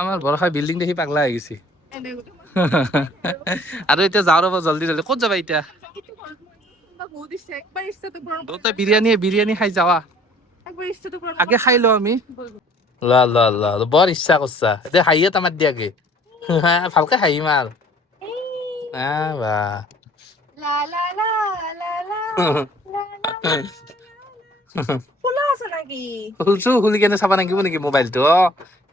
আমাৰ বৰষা বিল্ডিং দেখি পাগলা হৈ গৈছে আৰু এতিয়া যাওঁ ৰ'ব জল্দি জল্দি ক'ত যাবা এতিয়া তই বিৰিয়ানী খাই যাৱা আগে খাই লওঁ আমি লা লা লা বৰ ইচ্ছা কৰছা এতিয়া হাঁহিয়ে তামাৰ দিয়াকে ভালকে হাঁহি মাৰ বা খুলি কেনে চাবা নাগিব নেকি মোবাইলটো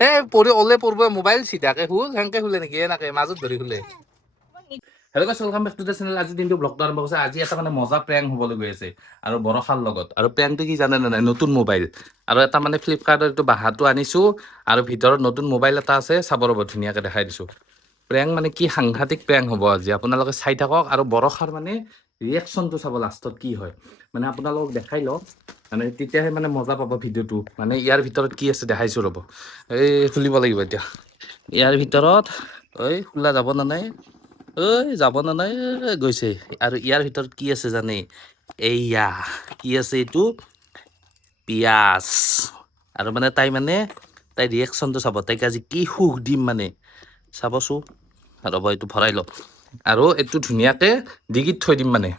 এই পঢ়ি ওলে পঢ়ব মোবাইল চিধাকে খুল সেনেকে খুলে নেকি এনেকে মাজত ধৰি খুলে hello' guys welcome back to the channel আজি দিনটো ব্লগটো আৰম্ভ কৰিছে আজি এটা মানে মজা প্ৰেংক হ'বলৈ গৈ আছে আৰু বৰষাৰ লগত আৰু প্ৰেংকটো কি জানে নে নাই নতুন মোবাইল আৰু এটা মানে ফ্লিপকাৰ্টৰ এইটো বাহাটো আনিছো আৰু ভিতৰত নতুন মোবাইল এটা আছে চাব ৰ'ব ধুনীয়াকে দেখাই দিছো প্ৰেংক মানে কি সাংঘাতিক প্ৰেংক হ'ব আজি আপোনালোকে চাই থাকক আৰু বৰষাৰ মানে ৰিয়েকশ্যনটো চাব লাষ্টত কি হয় মানে আপোনালোকক দেখাই লওক মানে তেতিয়াহে মানে মজা পাব ভিডিঅ'টো মানে ইয়াৰ ভিতৰত কি আছে দেখাইছো ৰ'ব এই খুলিব লাগিব এতিয়া ইয়াৰ ভিতৰত ঐ খোলা যাব নে নাই ঐ যাব নে নাই গৈছে আৰু ইয়াৰ ভিতৰত কি আছে জানে এইয়া কি আছে এইটো পিয়াজ আৰু মানে তাই ৰিয়েকশ্যনটো চাব তাইক আজি কি সুখ দিম মানে চাবচোন ৰ'ব এইটো ভৰাই লওক আৰু এইটো ধুনীয়াকে ডিগিত থৈ দিম মানে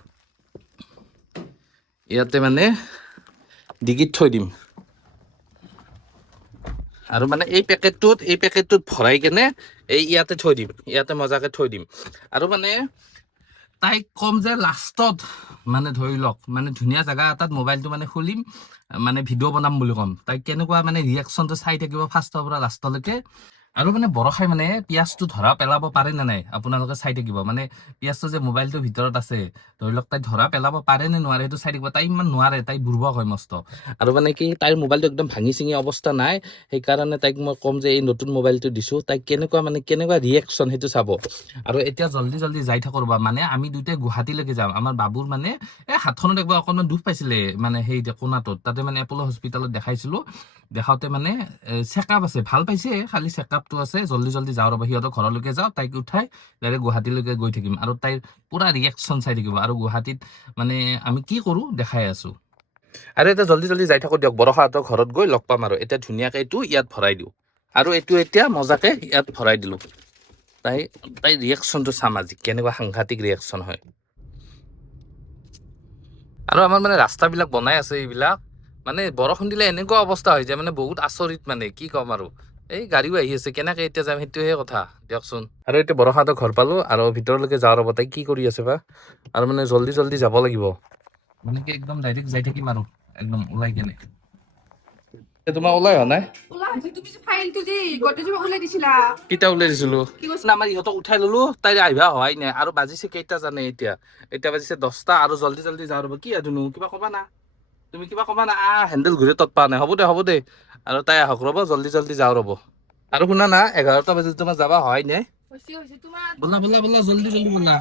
ইয়াতে মানে ডিগিত থৈ দিম আৰু মানে এই পেকেটটোত ভৰাই কেনে এই ইয়াতে থৈ দিম ইয়াতে মজাকে থৈ দিম আৰু মানে তাইক কম যে লাষ্টত মানে ধৰি লওক মানে ধুনীয়া জেগা এটাত মোবাইলটো মানে খুলিম মানে ভিডিঅ' বনাম বুলি ক'ম তাইক কেনেকুৱা মানে ৰিয়েকশ্যনটো চাই থাকিব ফাৰ্ষ্টৰ পৰা লাষ্টলৈকে আৰু মানে বৰষাই মানে পিঁয়াজটো ধৰা পেলাব পাৰে নে নাই আপোনালোকে চাই থাকিব মানে পিঁয়াজটো যে মোবাইলটোৰ ভিতৰত আছে ধৰি লওক তাই ধৰা পেলাব পাৰে নে নোৱাৰে সেইটো চাই থাকিব তাই ইমান নোৱাৰে তাই বুৰ্বক হয় মস্ত আৰু মানে কি তাইৰ মোবাইলটো একদম ভাঙি চিঙি অৱস্থা নাই সেইকাৰণে তাইক মই ক'ম যে এই নতুন মোবাইলটো দিছোঁ তাইক কেনেকুৱা ৰিয়েকশ্যন সেইটো চাব আৰু এতিয়া জল্দি জল্দি যাই থাকোঁ ৰ'বা মানে আমি দুটাই গুৱাহাটীলৈকে যাম আমাৰ বাবুৰ মানে এই হাতখনত একবাৰ অকণমান দুখ পাইছিলে মানে সেই কোণাটোত তাতে মানে এপ'ল' হস্পিটেলত দেখাইছিলোঁ দেখাওঁতে মানে চেকআপ আছে ভাল পাইছে খালি চেকআপটো আছে জল্দি জল্দি যাওঁ ৰ'বা সিহঁতৰ ঘৰলৈকে যাওঁ তাইক উঠাই ডাইৰেক্ট গুৱাহাটীলৈকে গৈ থাকিম আৰু তাইৰ পুৰা ৰিয়েকশ্যন চাই থাকিব আৰু গুৱাহাটীত মানে আমি কি কৰোঁ দেখাই আছোঁ আৰু এতিয়া জল্দি জল্দি যাই থাকোঁ দিয়ক বৰষাহঁতৰ ঘৰত গৈ লগ পাম আৰু এতিয়া ধুনীয়াকৈ এইটো ইয়াত ভৰাই দিওঁ আৰু এইটো এতিয়া মজাকে ইয়াত ভৰাই দিলোঁ তাই ৰিয়েকশ্যনটো চাম আজি কেনেকুৱা সাংঘাতিক ৰিয়েকশ্যন হয় আৰু আমাৰ মানে ৰাস্তাবিলাক বনাই আছে এইবিলাক মানে বৰষুণ দিলে এনেকুৱা অৱস্থা হৈ যায় মানে বহুত আচৰিত মানে কি ক'ম আৰু এই গাড়ীও আহি আছে কেনেকৈ এতিয়া যাম সেইটোহে কথা দিয়কচোন আৰু এতিয়া বৰষাহঁতৰ ঘৰ পালোঁ আৰু ভিতৰলৈকে যাওঁ ৰ'ব তাই কি কৰি আছে বা আৰু মানে জল্দি জল্দি যাব লাগিব মানে কি একদম ডাইৰেক্ট যাই থাকিম আৰু একদম ওলাই কেনে তোমাৰ ওলাই হোৱা নাই কেতিয়া ওলাই দিছিলো আমাৰ ইহঁতক উঠাই ললো তাই আহিবা হোৱাই নাই আৰু বাজিছে কেইটা জানে এতিয়া বাজিছে 10টা আৰু জল্দি জল্দি যাওঁ ৰ'ব কি আদুনো কিবা ক'বা না তুমি কিবা ক'বা না হেণ্ডেল ঘূৰি তৎ পোৱা নাই হ'ব দে আৰু তাই আহক ৰ'ব জল্দি জল্দি যাওঁ ৰ'ব আৰু শুনা না 11টা বাজি তোমাৰ যাবা হোৱাই নাই বলা বলা বলা জল্দি জল্দি বলা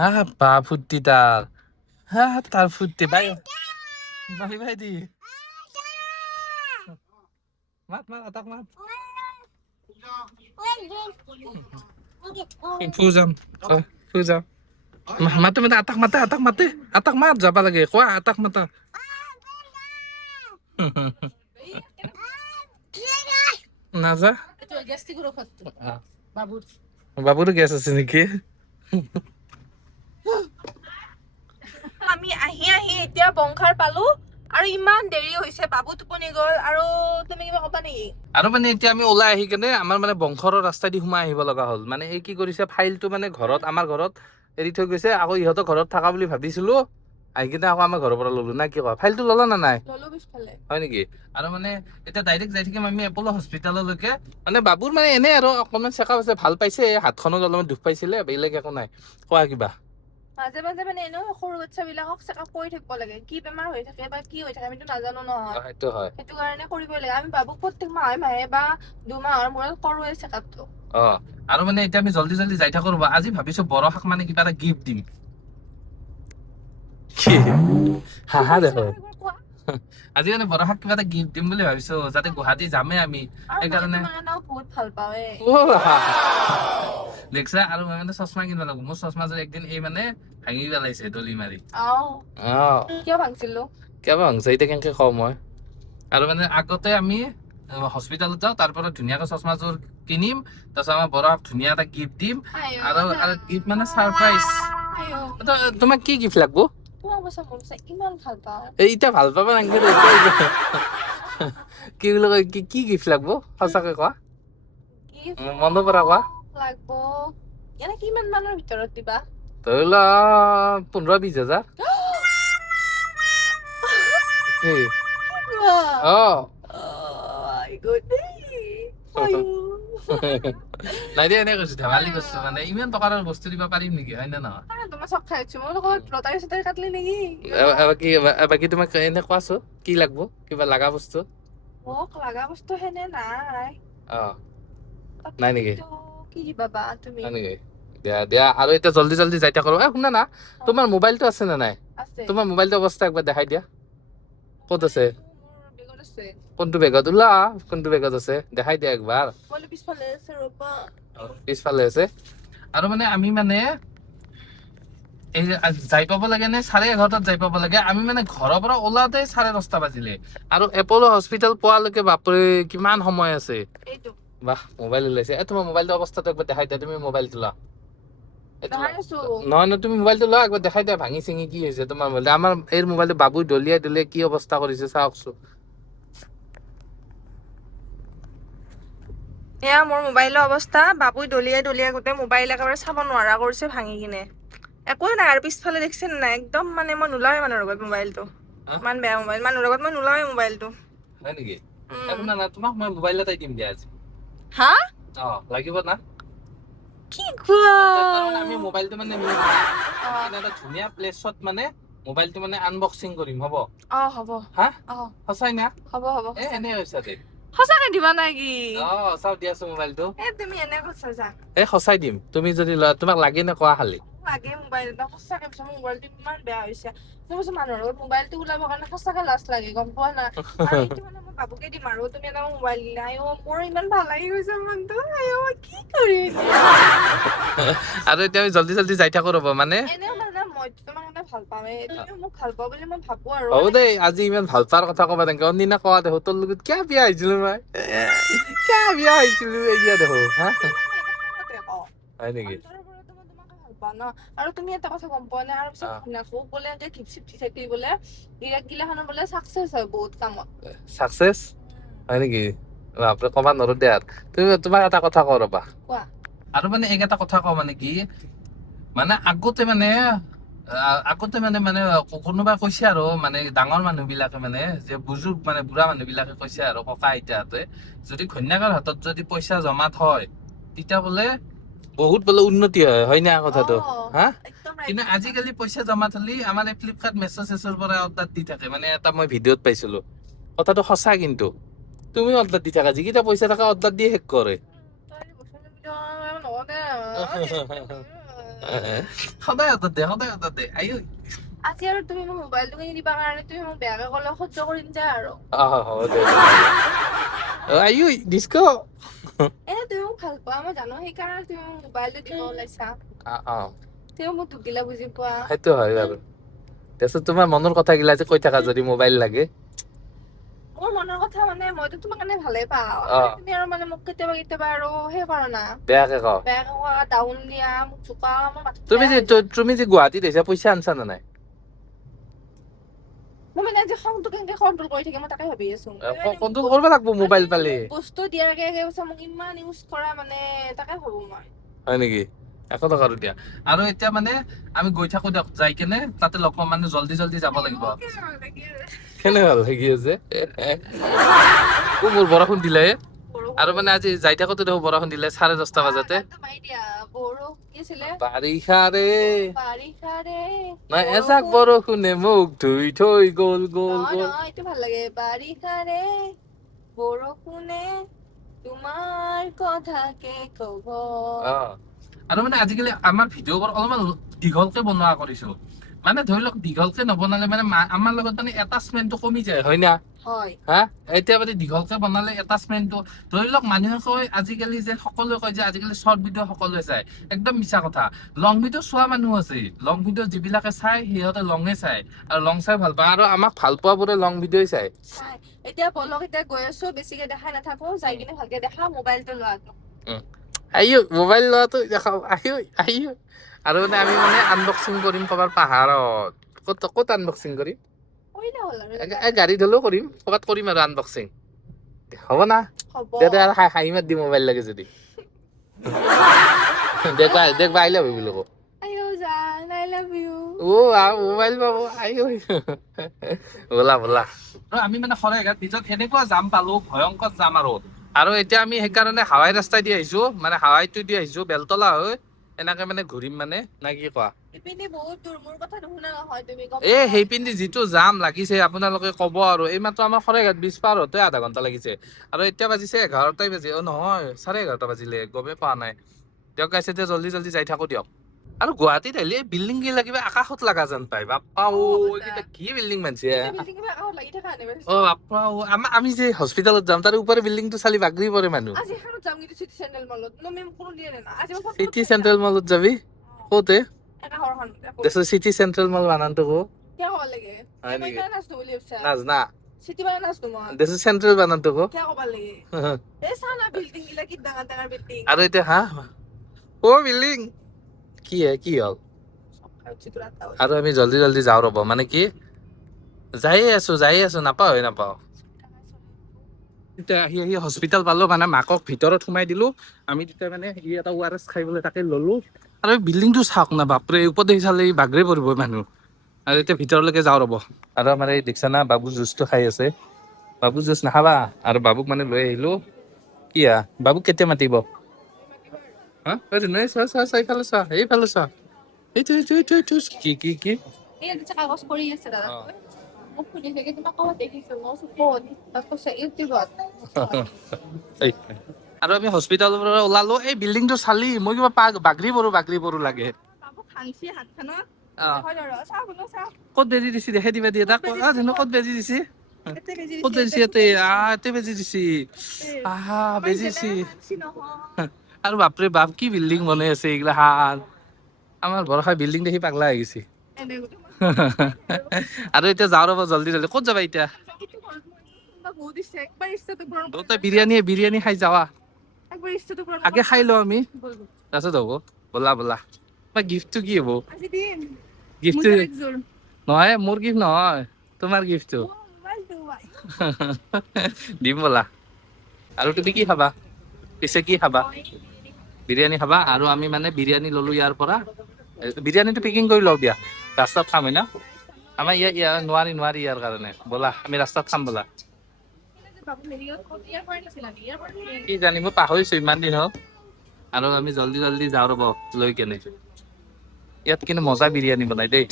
হা বা ফুৰ্তি তাৰ ফুৰ্তি বাই বাই দি মাত আটাক মাত ফুজাম মাতে আটাক মাত যাবা লাগে কোৱা আটাক মাতা নাযা বাবুৰো গেছ আছে নেকি আমি আহি এতিয়া বংখাৰ পালো আৰু ইমান দেৰি হৈছে বাবু টোপনি গ'ল আৰু তুমি কিবা ক'বা নেকি আৰু মানে এতিয়া আমি ওলাই আহি কেনে আমাৰ মানে বংশৰৰ ৰাস্তা দি সোমাই আহিব লগা হ'ল মানে এই কি কৰিছে ফাইলটো মানে আমাৰ ঘৰত এৰি থৈ গৈছে আকৌ ইহঁতৰ ঘৰত থকা বুলি ভাবিছিলো আহি কিনে আকৌ আমাৰ ঘৰৰ পৰা ললো না কি কোৱা ফাইলটো ল'লা না নাই হয় নেকি আৰু মানে এতিয়া ডাইৰেক্ট যাই থাকিম আমি এপ'ল' হস্পিটেললৈকে মানে বাবুৰ মানে এনেই আৰু অকণমান চেকআপ আছে ভাল পাইছে হাতখনত অলপমান দুখ পাইছিলে বেলেগ একো নাই কোৱা কিবা মাজে মাজে মানে এনেও সৰু বাচ্চাবিলাকক চেকআপ কৰি থাকিব লাগে কি বেমাৰ হৈ থাকে বা কি হৈ থাকে আমিতো নাজানো নহয় সেইটো কাৰণে কৰিবই লাগে আমি বাবুক প্ৰত্যেক মাহে বা 2 মাহৰ মূৰত কৰোৱে চেকআপটো আৰু মানে এতিয়া আমি জল্দি জল্দি যাই থাকো ৰ'বা আজি ভাবিছো বৰষাক মানে কিবা এটা গিফ্ট দিম হাহা দেখো আজি মানে বৰষাক কিবা এটা গিফ্ট দিম বুলি ভাবিছো যাতে গুৱাহাটী যামে আমি সেইকাৰণে বহুত ভাল পাওঁৱে দেখছা আৰু মই মানে চশমা কিনিব লাগিব মোৰ চশমাযোৰ একদিন এই মানে ভাঙি পেলাইছে দলি মাৰি কিয় ভাঙিছিলো কিয় ভাঙিছে এতিয়া কেনেকে কওঁ মই আৰু মানে আগতে আমি হস্পিটেলত যাওঁ, তাৰ পৰা ধুনীয়াকৈ চশমাযোৰ কিনিম, তাৰপিছত আমাৰ বৰক ধুনীয়া এটা গিফ্ট দিম, আৰু গিফ্ট মানে ছাৰপ্ৰাইজ। তোমাক কি গিফ্ট লাগব? ইমান ভাল পাওঁ। এতিয়া ভাল পাবা নালাগে দে, কি বুলি কয়, কি গিফ্ট লাগব সঁচাকে কোৱা, মনৰ পৰা কোৱা। লাগব এনে কিমান মানৰ ভিতৰত দিবা? ধৰি লোৱা 15-20 হাজাৰ। নাই দিয়া, এনে কৈছো, ধেমালি কৰিছো, মানে ইমান টকাৰ বস্তু দিব পাৰিম নেকি, হয় নে নহয়? তোমাৰ চখ খাই মই লটাৰী চটাৰী কাটলি নেকি? বাকী তোমাক এনে কোৱাছো কি লাগব, কিবা লাগা বস্তু? মোক লাগা বস্তু হেনে নাই। নাই নেকি? কি দিবা বা তুমি? হয় নেকি? দিয়া আৰু এতিয়া জল্দি যাই থাকো। শুনা না, তোমাৰ মোবাইলটো আছে নে নাই? তোমাৰ মোবাইলটো অৱস্থা একবাৰ দেখাই দিয়া। ক'ত আছে? কোনটো বেগত? ওলা, কোনটো বেগত আছে দেখাই দিয়া একবাৰ। পিছফালে আছে। আৰু মানে আমি মানে এই যাই পাব লাগে নে 11:30 যাই পাব লাগে। আমি মানে ঘৰৰ পৰা ওলাওতে 10:30 বাজিলে, আৰু এপলো হস্পিটেল পোৱালৈকে বাপৰে কিমান সময় আছে। বাহ, মোবাইল ওলাইছে। তোমাৰ মোবাইলটো অৱস্থাটো একবাৰ দেখাই দিয়া। তুমি মোবাইলটো লোৱা। নহয়, তুমি মোবাইলটো লোৱা, একবাৰ দেখাই দিয়া ভাঙি চিঙি কি হৈছে তোমাৰ মোবাইলটো। আমাৰ এই মোবাইলটো বাবুই দলিয়াই কি অৱস্থা কৰিছে চাওকচোন। এয়া মোৰ মোবাইলৰ অৱস্থা, বাবুই দলিয়াই গোটেই মোবাইল একেবাৰে চাব নোৱাৰা কৰিছে ভাঙি কিনে। একোৱে নাই আৰু পিছফালে দেখিছে নাই, একদম মানে মই নোলাওৱে মানুহৰ লগত মোবাইলটো। ইমান বেয়া মোবাইল, মানুহৰ লগত মই নোলাওৱে মোবাইলটো। হয় নেকি? শুনা না, তোমাক মই মোবাইল এটাই দিম দিয়া আজি। হা? লাগিব না? কি কোৱা? আমি মোবাইলটো মানে এটা ধুনীয়া প্লেছত মানে মোবাইলটো মানে আনবক্সিং কৰিম, হ'ব? হ'ব। হা? সঁচাই না? হ'ব। এনে হৈছে দে। সঁচাকে দিবা নেকি? চাও দিয়াছো মোবাইলটো। তুমি এনে কৈছা যা। সঁচাই দিম। তুমি যদি তোমাক লাগে নে কোৱা খালি। লাগে মোবাইল এটা, সঁচাকে মোবাইলটো ইমান বেয়া হৈছে। মোৰ মানুহৰ লগত মোবাইলটো ওলাবৰ কাৰণে সঁচাকে লাজ লাগে, গম পোৱা না? আৰু এইটো মানে মই বাবুকে দিম আৰু তুমি এটা মোবাইল দিলা। মোৰ ইমান ভাল লাগি গৈছে মনটো। মই কি কৰিম আৰু এতিয়া আমি জল্দি যাই থাকো ৰ'ব, মানে এনেও মানে মই তোমাক মানে ভাল পাওঁৱে, তুমি মোক ভাল পাওঁ বুলি মই ভাবো আৰু। হ'ব দেই, আজি ইমান ভাল পাৱাৰ কথা ক'বা নেকি? অন্যদিনা কোৱা দেখো তোৰ লগত কিয় বিয়া আহিছিলো মই, এতিয়া দেখো। হয় নেকি? আৰু তুমি এটা কথা গম পোৱা নাই? আৰু পিছত বোলে গিফ্ট চিফ্ট দি থাকিলি বোলে গিলাখনৰ বোলে চাকচেছ হয় বহুত কামত। চাকচেছ হয় নেকি? বাপৰে, ক'বা নোৱাৰো দে। তুমি তোমাক এটা কথা কওঁ ৰ'বা। আৰু মানে এইকেইটা কথা কওঁ মানে কি, মানে আগতে মানে কোনোবা কৈছে আৰু, মানে ডাঙৰ মানুহ বিলাকে মানে যে মানে বুঢ়া মানুহ বিলাকে কৈছে আৰু, ককা আইতাহঁতে, যদি ঘৈণীয়েকৰ হাতত যদি পইচা জমা থয়, তেতিয়া বোলে বহুত বোলে উন্নতি হয় না কথাটো? হা? কিন্তু আজিকালি পইচা জমা থলি আমাৰ এই ফ্লিপকাৰ্ট মেছেজৰ পৰা অৰ্ডাৰ দি থাকে, মানে এটা মই ভিডিঅ'ত পাইছিলো। কথাটো সঁচা, কিন্তু তুমি অৰ্ডাৰ দি থাকা, যিকেইটা পইচা থকা অৰ্ডাৰ দিয়ে শেষ কৰে। সদায় অৰ্ডাৰ দে। আজি আৰু তুমি মোক মোবাইলটো কিনি দিবা কাৰণে তুমি মোক বেয়াকে ক'লে সহ্য কৰিম যে আৰু। হ'ব দে। ডিস্কো তুমি মোক ভাল পোৱা মই জানো, সেইকাৰণে তুমি মোক মোবাইলটো দিব ওলাইছা। তুমি মোক দুখিলা বুজি পোৱা। সেইটো হয় বাৰু। তাৰপিছত তোমাৰ মনৰ কথাগিলা যে কৈ থাকা যদি মোবাইল লাগে। মোৰ মনৰ কথা মানে মইতো তোমাক কাৰণে ভালে পাওঁ, তুমি আৰু মানে মোক কেতিয়াবা আৰু সেই কৰা না, বেয়াকে কোৱা, ডাউন দিয়া, মোক জোকা। তুমি যে গুৱাহাটীত আহিছা, পইচা আনছা নে নাই? মই মানে যে খংটো কেনেকে কন্ট্ৰল কৰি থাকে মই তাকে ভাবি আছো। কন্ট্ৰল কৰিব লাগিব মোবাইল পালে। বস্তু দিয়াৰ আগে মোক ইমান ইউজ কৰা, মানে তাকে ভাবো মই। হয় নেকি? একো নকৰো দিয়া। আৰু এতিয়া মানে আমি গৈ থাকো দিয়ক, যাই কেনে তাতে লগ পাম, মানে জল্দি যাব লাগিব। কেনে ভাল লাগি আছে? মোৰ বৰষুণ দিলে, আৰু মানে আজি যাই থাকোতে দেখো বৰষুণ দিলে 10:30 বজাতে। বাৰিষা ৰে নাই, এজাক বৰষুণে মোক ধুই থৈ গ'ল। এইটো ভাল লাগে। বাৰিষা ৰে বৰষুণে তোমাৰ কথাকে কব। আৰু মানে আজিকালি আমাৰ ভিডিঅ'বোৰ অলপমান দীঘলকে বনোৱা কৰিছো, মানে ধৰি লওক দীঘলকে নবনালে মানে আমাৰ লগত মানে এটাচমেন্টটো কমি যায়, হয় না? হা? এতিয়া মানে দীঘলকে বনালে এটাচমেন্টটো, ধৰি লওক মানুহে কয় আজিকালি যে, সকলোৱে কয় যে আজিকালি শৰ্ট ভিডিঅ' সকলোৱে চায়, একদম মিছা কথা। লং ভিডিঅ' চোৱা মানুহ আছে, লং ভিডিঅ' যিবিলাকে চাই সিহঁতে লঙে চাই, আৰু লং চাই ভাল পায়, আৰু আমাক ভাল পোৱা বোৰে লং ভিডিঅ'ই চাই। এতিয়া বলক এতিয়া গৈ আছো বেছিকে দেখাই নাথাকো যাই কিনে ভালকে দেখা মোবাইলটো লোৱা আহিও মোবাইল লোৱাটো দেখাও আহিও আৰু মানে আমি মানে আনবক্সিং কৰিম ক'ৰবাৰ পাহাৰত ক'ত আনবক্সিং কৰিম কৰিলে হ'ল আৰু গাড়ী ধলেও কৰিম ক'ৰবাত কৰিম আৰু আনবক্সিং হ'ব না হ'ব দেউতা আৰু হাঁহি মাত দি মোবাইল লাগে যদি দেখবা আই লাভ ইউ বুলি কওঁ আইও জান আই লাভ ইউ মোবাইল পাব আইও ব'লা ব'লা আমি মানে শৰাইঘাট ভিতৰত এনেকুৱা জাম পালো ভয়ংকৰ জাম আৰু এতিয়া আমি সেইকাৰণে হাৱাই ৰাস্তাই দি আহিছো মানে হাৱাইটো দি আহিছো বেলতলা হৈ এনেকে মানে ঘূৰিম মানে না কি কোৱা ইপিনে বহুত দূৰ মোৰ কথা নুশুনা নহয় তুমি গম সেইপিনে যিটো জাম লাগিছে আপোনালোকে ক'ব আৰু এইমাত্ৰ আমাৰ শৰাইঘাট ব্ৰিজ পাৰ হওঁতে আধা ঘণ্টা লাগিছে আৰু এতিয়া বাজিছে 11টাই বাজি নহয় 11:30 বাজিলে গমেই পোৱা নাই দিয়ক গাইছে এতিয়া জল্দি জল্দি যাই থাকো দিয়ক আৰু গুৱাহাটীত আহিলে বিল্ডিং গিলা কিবা আকাশত লগা যেন পাই বাপ্পা এইকেইটা কি বিল্ডিং মানছে বাপ্পা আমি যে হস্পিটেলত যাম তাৰ ওপৰে বিল্ডিংটো চালি বাগৰি পৰে মানুহ চিটি চেণ্ট্ৰেল মলত যাবি ক'তে দেছো চিটি চেণ্ট্ৰেল মল বানানটো কো নাজনা দেছো চেণ্ট্ৰেল বানানটো কো আৰু এতিয়া হা বিল্ডিং কি হল আৰু আমি জল্দি জল্দি যাওঁ ৰ'ব মানে কি যাই আছো নাপাওঁ এতিয়া আহি হস্পিটেল পালো মানে মাকক ভিতৰত সোমাই দিলো আমি তেতিয়া মানে এটা ORS খাই পেলাই তাকে ললো আৰু বিল্ডিংটো চাওক না বাপৰে ওপৰতে চালে বাগৰে পৰিব মানুহ আৰু এতিয়া ভিতৰলৈকে যাওঁ ৰ'ব আৰু আমাৰ এই দেখিছা না বাবু জুচটো খাই আছে বাবু জুচ নাখাবা আৰু বাবুক মানে লৈ আহিলো বাবুক কেতিয়া মাতিব হা এইফালে চোৱা এইটো কি কাগজ কৰি আছে দাদা মোক সুধিছে কি তোমাক ক'ত দেখিছো মই ক'ত তাত কৈছে ইউটিউবত আৰু আমি হস্পিটেলৰ পৰা ওলালো এই বিল্ডিংটো চালি মই কিবা বাগৰি পৰো লাগে ক'ত বেজি দিছি দেখাই দিবা দিয়ে তাক ক'ত বেজি দিছি ইয়াতে বেজি দিছি বেজি দিছি আৰু বাপৰে বাপ কি বিল্ডিং বনাই আছে এইগিলা আমাৰ ভৰসা বিল্ডিং দেখি পাগলা হৈ গৈছে আৰু এতিয়া যাওঁ ৰ'ব জল্দি ক'ত যাবা এতিয়া বিৰিয়ানী খাই যাৱা আগে খাই লওঁ আমি তাৰপিছত হ'ব ব'লা মই গিফ্টটো কি হ'ব গিফ্টটো নহয় মোৰ গিফ্ট নহয় তোমাৰ গিফ্টটো দিম ব'লা আৰু তুমি কি খাবা পিছে কি খাবা বিৰিয়ানী খাবা আৰু আমি মানে বিৰিয়ানী ললো ইয়াৰ পৰা বিৰিয়ানীটো পেকিং কৰি লওঁ দিয়া ৰাস্তাত খাম হয় না আমাৰ নোৱাৰি ইয়াৰ কাৰণে ব'লা আমি ৰাস্তাত খাম ব'লা কি জানি মই পাহৰিছো ইমান দিন হ'ল আৰু আমি জল্দি জল্দি যাওঁ ৰ'ব লৈ কেনে ইয়াত কিন্তু মজা বিৰিয়ানী বনাই দেই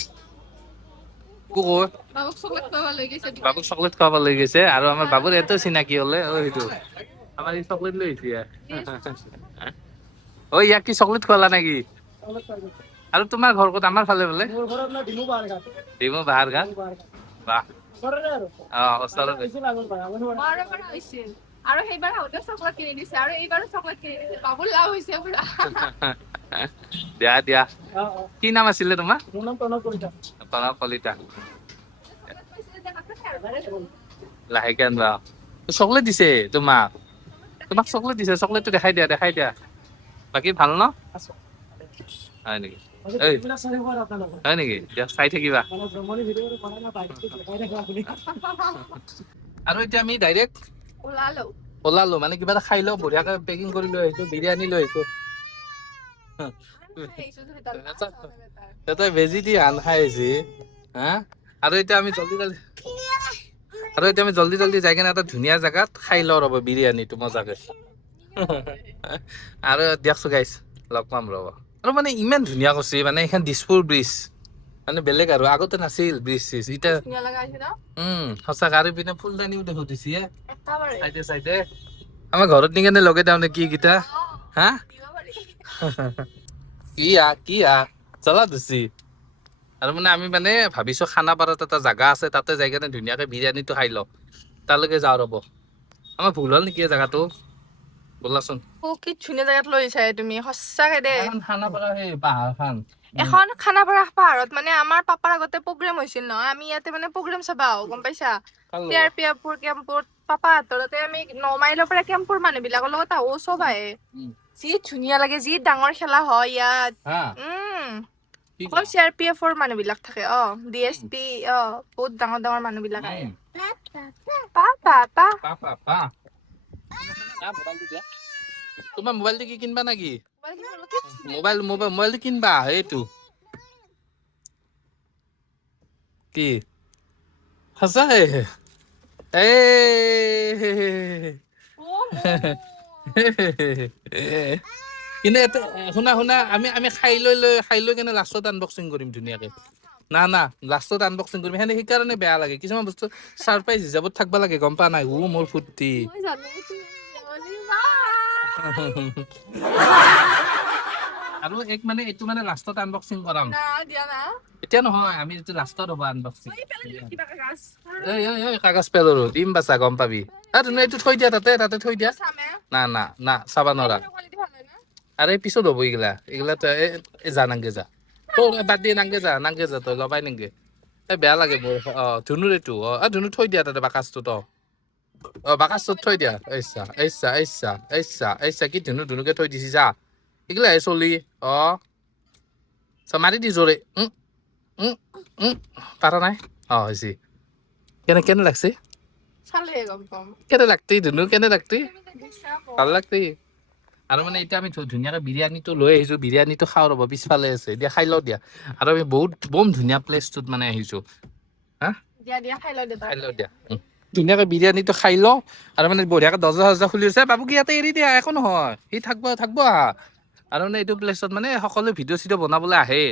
বাবুক চকলেট খুৱাব লৈ গৈছে আৰু আমাৰ বাবুৰ এটো চিনাকি হলে সেইটো আমাৰ ই চকলেট লৈ আহিছে ইয়াক কি চকলেট খোৱালা নেকি আৰু তোমাৰ ঘৰ ক'ত আমাৰ ফালে বোলে ডিমু বাহাৰ ঘাট বাহ ওচৰতে আৰু সেইবাৰ আহোঁতে চকলেট কিনি দিছে আৰু এইবাৰো চকলেট কিনি দিছে বাবুৰ লাভ হৈছে পুৰা দিয়া কি নাম আছিলে তোমাৰ প্ৰণৱ কলিতা লাহেকে আনবা চকলেট দিছে তোমাক চকলেট দিছে চকলেটটো দেখাই দিয়া বাকী ভাল ন হয় নেকি হয় নেকি দিয়া চাই থাকিবা আৰু এতিয়া আমি ডাইৰেক্ট ওলালো মানে কিবা এটা খাই লওঁ বঢ়িয়াকে পেকিং কৰি লৈ আহিছো বিৰিয়ানী লৈ আহিছো বেজি দি আন খাই আহিছে হা আৰু এতিয়া আমি জল্দি জল্দি যাই কিনে এটা ধুনীয়া জেগাত খাই লওঁ ৰ'ব বিৰিয়ানীটো মজাকে আৰু দিয়কচোন গাইছ লগ পাম ৰ'ব আৰু মানে ইমান ধুনীয়া কৰিছে মানে এইখন দিছপুৰ ব্ৰিজ মানে বেলেগ আৰু আগতে নাছিল ব্ৰিজ এতিয়া সঁচাকে আৰু পিনে ফুলদানিও দেখো দিছি চাইডে আমাৰ ঘৰত নি কেনে লগে যাওঁ নে কি কেইটা হা কি চলা দিছি আৰু মানে আমি মানে ভাবিছো খানাপাৰাত এটা জাগা আছে তাতে যাই কেনে ধুনীয়াকে বিৰিয়ানীটো খাই লওঁ তালৈকে যাওঁ ৰ'ব আমাৰ ভুল হ'ল নেকি জেগাটো ব'লাচোন কি ধুনীয়া জেগাত লৈ আহিছা তুমি সঁচাকে দে খানাপাৰা সেই পাহাৰখন এখন খানাপাৰা পাহাৰত মানে আমাৰ পাপাৰ আগতে প্ৰগ্ৰেম হৈছিল নহয় আমি ইয়াতে মানে প্ৰগ্ৰেম চাবা গম পাইছা চিআৰপিএফৰ কেম্পত পাপাহঁতৰ তাতে আমি 9 মাইলৰ পৰা কেম্পৰ মানুহবিলাকৰ লগত আহো চব আহে যি ধুনীয়া লাগে যি ডাঙৰ খেলা হয় ইয়াত অকল চিআৰপিএফৰ মানুহবিলাক থাকে ডিএছপি বহুত ডাঙৰ ডাঙৰ মানুহবিলাক আহে পাপা তোমাৰ মোবাইলটো কি কিনবা নেকি মোবাইলটো কিনবা এইটো কি সঁচাই কিন্তু শুনা আমি খাই লৈ কেনে লাষ্টত আনবক্সিং কৰিম ধুনীয়াকে না লাষ্টত আনবক্সিং কৰিম সেনে সেইকাৰণে বেয়া লাগে কিছুমান বস্তু ছাৰপ্ৰাইজ হিচাপত থাকবা লাগে গম পা নাই মোৰ ফূৰ্তি আৰু এক মানে এইটো মানে লাষ্টত আনবক্সিং কৰাম এতিয়া নহয় আমি এইটো লাষ্টত হ'ব আনবক্সিং কাগজ পেলৰো দিম বাচা গম পাবি এইটো থৈ দিয়া তাতে থৈ দিয়া না চাবা নৰা আৰে পিছত হ'ব এইগিলা যা নাংগে যা বাদ দিয়ে নাংগে যা তই লবাই নাংগে বেয়া লাগে মোৰ ধুনুৰ এইটো ধুনু থৈ দিয়া তাতে বাকাচটোত বাকাচটোত থৈ দিয়া এইচা কি ধুনুকে থৈ দিছি যা এইগিলা চলি মাৰি দি জোৰে পাৰা নাই হৈছে কেনে লাগছে কেনে লাগতি ধুনু কেনে লাগতি ভাল লাগতি আৰু মানে এতিয়া আমি ধুনীয়াকে বিৰিয়ানীটো লৈ আহিছো বিৰিয়ানীটো খাওঁ ৰ'ব পিছফালে আছে এতিয়া খাই লওঁ দিয়া আৰু আমি বম ধুনীয়া প্লেচটোত মানে আহিছো খাই লওঁ দিয়া ধুনীয়াকে বিৰিয়ানীটো খাই লওঁ আৰু মানে বঢ়িয়াকে দৰ্জা খুলি আছে বাবু কি ইয়াতে এৰি দিয়া একো নহয় সি থাকব আৰু মানে এইটো প্লেচত মানে সকলোৱে ভিডিঅ' চিডিঅ' বনাবলৈ আহে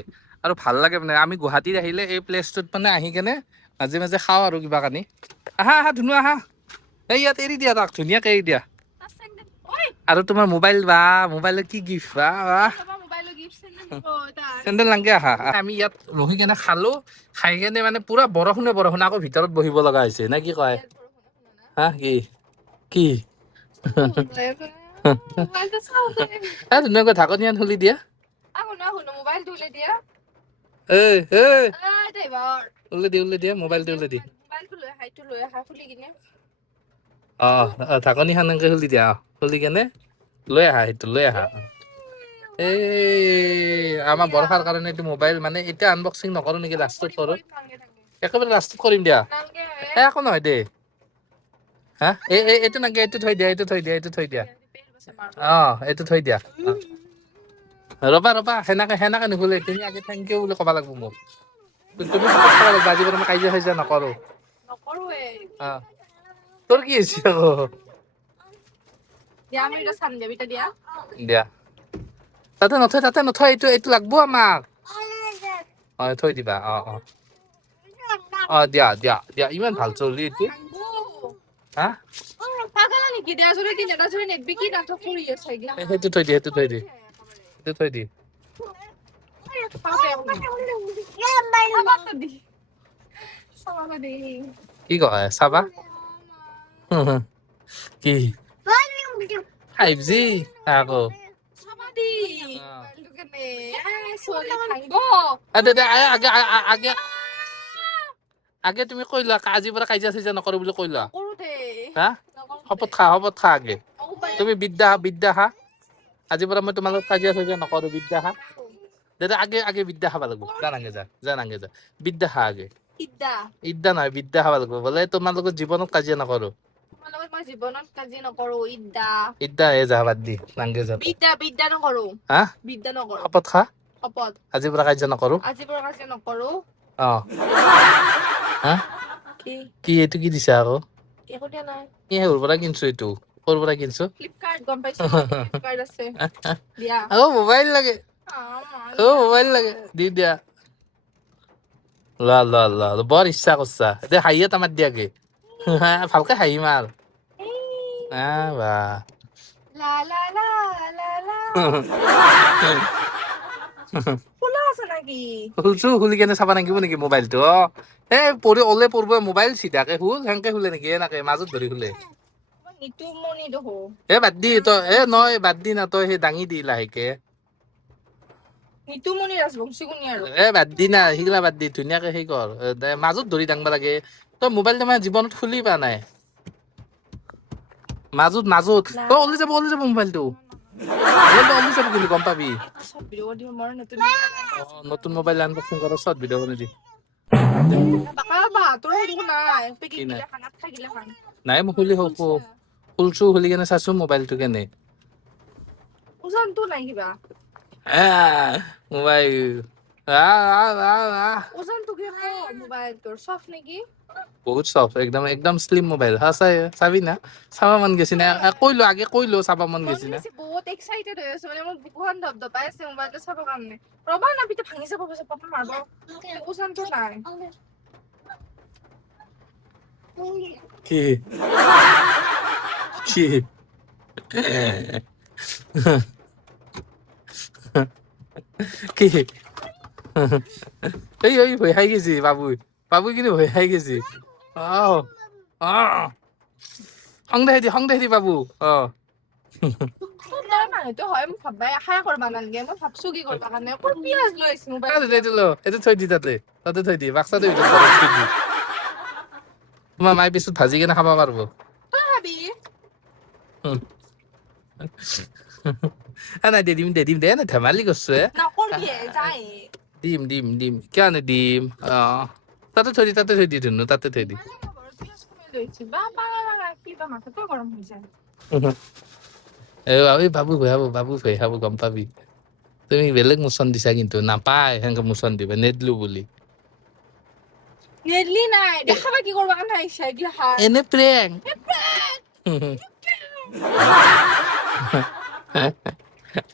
আৰু ভাল লাগে মানে আমি গুৱাহাটীত আহিলে এই প্লেচটোত মানে আহি কেনে মাজে মাজে খাওঁ আৰু কিবা কানি আহা ধুনু আহা এই ইয়াত এৰি দিয়া তাক ধুনীয়াকে এৰি দিয়া আৰু তোমাৰ মোবাইলত কি গিফ্ট চেণ্ডেল নাংগে আহা আমি ইয়াত ৰহি কেনে খালো খাই কেনে মানে পুৰা বৰষুণে আকৌ ভিতৰত বহিব লগা হৈছে নে কি কয় কি ধুনীয়াকৈ ঢাকনিয়ান খুলি দিয়া উলি দিয়া মোবাইলটো উলি দি ঢাকনি খানকে খুলি দিয়া খুলি কেনে লৈ আহা আমাৰ বৰষাৰ কাৰণে এইটো মোবাইল মানে এতিয়া আনবক্সিং নকৰো নেকি লাষ্টত কৰো একেবাৰে লাষ্টত কৰিম দিয়া একো নহয় দে এইটো নাগে এইটো থৈ দিয়া এইটো থৈ দিয়া এইটো থৈ দিয়া ৰবা সেনেকে নুখুলে তুমি আগে থেংক ইউ বুলি ক'ব লাগিব মোক তুমি ক'ব লাগিব আজি পৰা মই কাজিয়া নকৰো তোৰ কি হৈছে আকৌ দিয়া তাতে নথয় এইটো লাগব আমাক থৈ দিবা দিয়া ইমান ভাল চলি এইটো সেইটো থৈ দি কি কয় চাবা কি 5G আকৌ আগে তুমি কৈ লোৱা আজিৰ পৰা কাজিয়া নকৰো বুলি কৈ লোৱা শপত খা আগে তুমি বিদ্যা হা আজিৰ পৰা মই তোমালোক কাজিয়া নকৰো বিদ্যা হা দাদা আগে বিদ্যা খাব লাগিব জানাংগে যা বিদ্যা খা আগে ইদ্যা নহয় বিদ্যা খাব লাগিব বোলে তোমালোকৰ জীৱনত কাজিয়া নকৰো ইদ্যা যা বাদ দি নাংগে যা শপত খা আজিৰ পৰা কাজিয়া নকৰো কি এইটো কি দিছা আকৌ সৰুৰ পৰা কিনছো এইটো সৰুৰ পৰা কিনছো মোবাইল লাগে দি দিয়া ল বৰ ইচ্ছা কৰছা দে হাঁহিয়ে তামাৰ দিয়াকে ভালকে হাঁহি মাৰ খুলি কেনে চাবা নাগিব নেকি মোবাইলটো পঢ়ব মোবাইল চিধাকে খুল সেনকে খুলে নেকি এনেকে মাজত ধৰি খুলে বাদ দি তই নহয় বাদ দি না তই সেই দাঙি দি লাহেকে বাদ দি না সিগিলা বাদ দি ধুনীয়াকে সেই কৰ মাজত ধৰি দাঙবা লাগে তই মোবাইলটো মানে জীৱনত খুলি পোৱা নাই মাজত মাজত নাই। তই ওলাই যাব মোবাইলটো ওলাই যাব কিন্তু গম পাবি চব ভিডিঅ' কৰি দিম মই নতুন নতুন মোবাইল আনবক্সিং কৰা চৰ্ট ভিডিঅ' বনাই দি বাকা বাহাতৰ সেইটো নাই পেকিং কি নাই? গিলা খানাত থাকিলে খান নাই মই খুলছো খুলি কেনে চাইছো মোবাইলটো কেনে ওজনটো নাই কিবা মোবাইল ওজনটো কি মোবাইলটোৰ চফ নেকি বহুত চফ একদম একদম শ্লিম মোবাইল চাবি না চাবা মন গৈছে না কৈলো চাবা মন গৈছে না বহুত এক্সাইটেড হৈ আছো মানে মোৰ বুকুখন ধপধপাই আছে মোবাইলটো চাবৰ কাৰণে ৰবা না পিতে ভাঙি যাব পিছত পাপা মাৰব ওজনটো নাই কি কি কি এই ভয় খাই গেছি বাবু কিন্তু ভয় খাই গেছি সংদেহ দি বাবু সুন্দৰ মানুহটো হয় মোক ভাববাই আশাই কৰবা নালগে মই ভাবছো কি কৰবা কাৰণে অকল পিয়াজ লৈ আহিছো মোবাইল এইটো থৈ দি তাতে থৈ দি বাক্সাটো থৈ দি তোমাৰ মায়ে পিছত ভাজি কেনে খাব পাৰিব তই খাবি নাই দিম দে না ধেমালি কৰছো নকৰবি যাই দিম কিয় নিদিম তাতে থৈ দি ধুনু তাতে থৈ দি পিয়াজ কমাই লৈ আহিছো বাবা কিবা মাথাটো গৰম হৈ যায় এই বাবু ভয় খাব গম পাবি তুমি বেলেগ মোচন দিছা কিন্তু নাপায় সেনেকে মোচন দিবা নেদলো বুলি নেদলি নাই দেখাবা কি কৰবা কাৰণে আহিছা এইগিলা হাত এনে প্ৰেং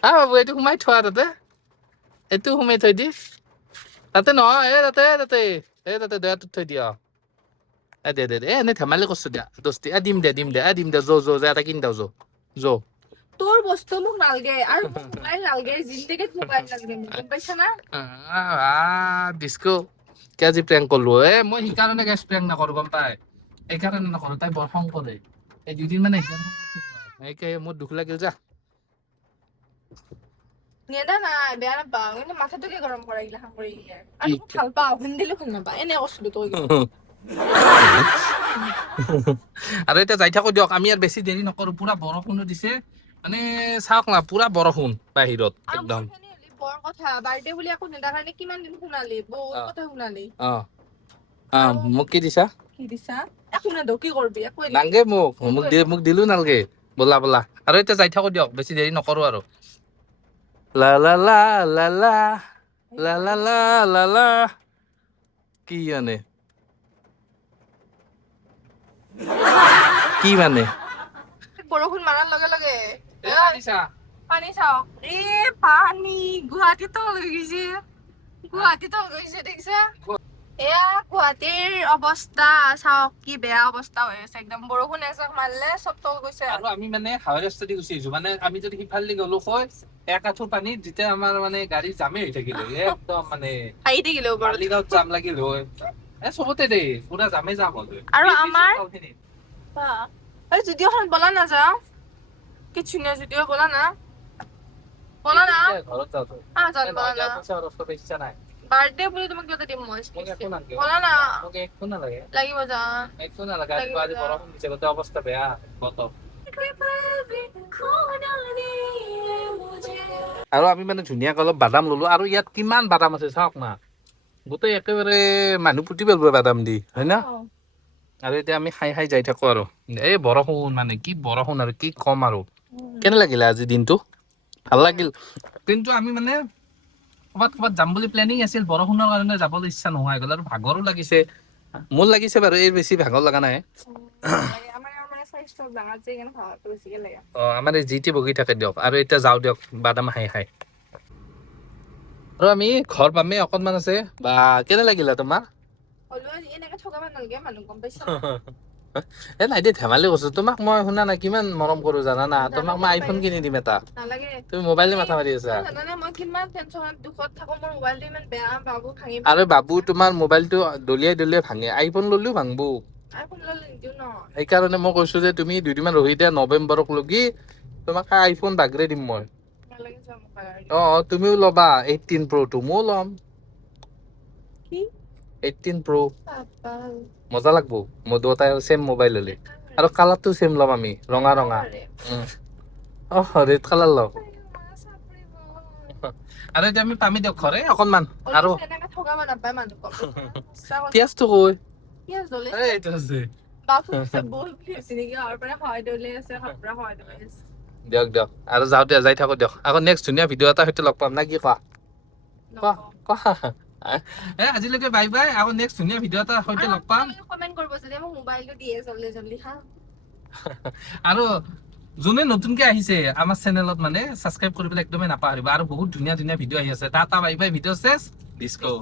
বাবু এইটো সোমাই থোৱা তাতে এইটো সোমাই থৈ দি তাতে নহয় তাতে দয়াটোত থৈ দিয়া দে এনে ধেমালি কৰছো দিয়া দস্তি দিম দে যো এটা কিনি দাও যো তোৰ বস্তু মোক নালগে আৰু মোক মোবাইল নালগে জিন্দেগীত মোবাইল নালগে মোক গম পাইছা না ডিস্কো কি আজি প্ৰেংক কৰলো মই সেইকাৰণে গেছ প্ৰেংক নকৰো গম পাই এইকাৰণে নকৰো তাই বৰ খং কৰে এই দুদিন মানে মোৰ দুখ লাগিল যা নেদা নাই বেয়া নাপাওঁ কিন্তু মাথাটোকে গৰম কৰা এইগিলা কাম কৰি আৰু মোক ভাল পাওঁ হিন্দিলো ভাল নাপাওঁ এনে কৈছিলো তই আৰু এতিয়া যাই থাকো দিয়ক আমি আৰু বেছি দেৰি নকৰো পুৰা বৰষুণো দিছে মানে চাওক না পুৰা বৰষুণ বাহিৰত একদম বৰ কথা বাৰ্থডে বুলি একো নেদাৰ কাৰণে কিমান দিন শুনালি বহুত কথা শুনালি মোক কি দিছা কি দিছা একো নেদো কি কৰবি একো নালগে মোক দিলো নালগে বলা আৰু এতিয়া যাই থাকো দিয়ক বেছি দেৰি নকৰো আৰু লা লা লা লা লা লা লা লা লা লা কি মানে বৰষুণ মাৰাৰ লগে লগে পানী চাও পানী গুৱাহাটীতো লৈ গৈছে দেখিছে এয়া গুৱাহাটীৰ অৱস্থা চাওক কি বেয়া অৱস্থা হৈ আছে একদম বৰষুণ এজাক মাৰিলে চব তল গৈছে আৰু আমি মানে হাৱাই ৰাস্তা দি গুচি আহিছো মানে আমি যদি সিফালে গলো হয় এক আঁঠু পানীত যেতিয়া আমাৰ মানে গাড়ী জামে হৈ থাকিলে একদম মানে আহি থাকিলেও বালিগাঁৱত জাম লাগিল হয় চবতে দেই পুৰা জামে জাম হ'ল আৰু আমাৰ যদিওখন বলা নাযাওঁ কি ধুনীয়া যদিও বলা না ঘৰত যাওঁ ইচ্ছা নাই বাৰ্থডে বুলি তোমাক কিবা দিম মই বলা না একো নালাগে লাগিব যা একো নালাগে আজি বৰষুণ দিছে গোটেই অৱস্থা বেয়া বতৰ আৰু আমি মানে ধুনীয়াকৈ অলপ বাদাম ললো আৰু ইয়াত কিমান বাদাম আছে চাওক না গোটেই একেবাৰে মানুহ পুতি পেলাব বাদাম দি হয় না আৰু এতিয়া আমি খাই যাই থাকো আৰু এই বৰষুণ মানে কি বৰষুণ আৰু কি কম আৰু কেনে লাগিলে আজি দিনটো ভাল লাগিল কিন্তু আমি মানে ক'ৰবাত যাম বুলি প্লেনিং আছিল বৰষুণৰ কাৰণে যাবলৈ ইচ্ছা নোহোৱা হৈ গ'ল আৰু ভাগৰো লাগিছে মোৰ লাগিছে বাৰু এই বেছি ভাগৰ লগা নাই আমাৰ যি টি বগী থাকে দিয়ক আৰু এতিয়া যাওঁ দিয়ক বাদাম খাই আৰু আমি ঘৰ পামেই অকণমান আছে বা কেনে লাগিলে তোমাৰ নাই দেই ধেমালি কৈছো তোমাক মই শুনা নাই কিমান মৰম কৰো জানা তোমাক মই আইফোন কিনি দিম এটা তুমি মোবাইলে মাথা মাৰি আছা আৰু বাবু তোমাৰ মোবাইলটো দলিয়াই ভাঙে আইফোন ললেও ভাঙবো সেইকাৰণে মই কৈছো যে তুমি দুদিনমান ৰহি দিয়া নৱেম্বৰক লগি তোমাক আইফোন বাগৰে দিম মই তুমিও ল'বা 18 Pro টো ময়ো ল'ম 18 Pro মজা লাগব মই দুটাই সেম মোবাইল হলে আৰু কালাৰটো সেম ল'ম আমি ৰঙা ৰঙা ৰেড কালাৰ লওঁ আৰু এতিয়া আমি পামি দিয়ক ঘৰে অকণমান আৰু এনেকে ঠগাব নাপায় মানুহক পিয়াজটো কৈ পিয়াজ জ্বলে এইটো আছে বাপু বহুত ফিৰছি নেকি আৰু পৰা সহায় দলে আছে পৰা সহায় দলে আছে দিয়ক দিয়ক আৰু যাওঁতে যাই থাকো দিয়ক আকৌ নেক্সট ধুনীয়া ভিডিঅ' এটা সৈতে লগ পাম না কি কোৱা আজিলৈকে বাই বাই আকৌ নেক্সট ধুনীয়া ভিডিঅ' এটা সৈতে লগ পাম কমেন্ট কৰিব যদি মোক মোবাইলটো দিয়ে জলদি জলদি হা আৰু যোনে নতুনকে আহিছে আমাৰ চেনেলত মানে সাবস্ক্ৰাইব কৰিবলৈ একদমই নাপাহৰিবা আৰু বহুত ধুনীয়া ধুনীয়া ভিডিঅ' আহি আছে টাটা বাই বাই ভিডিঅ' চেছ ডিস্কো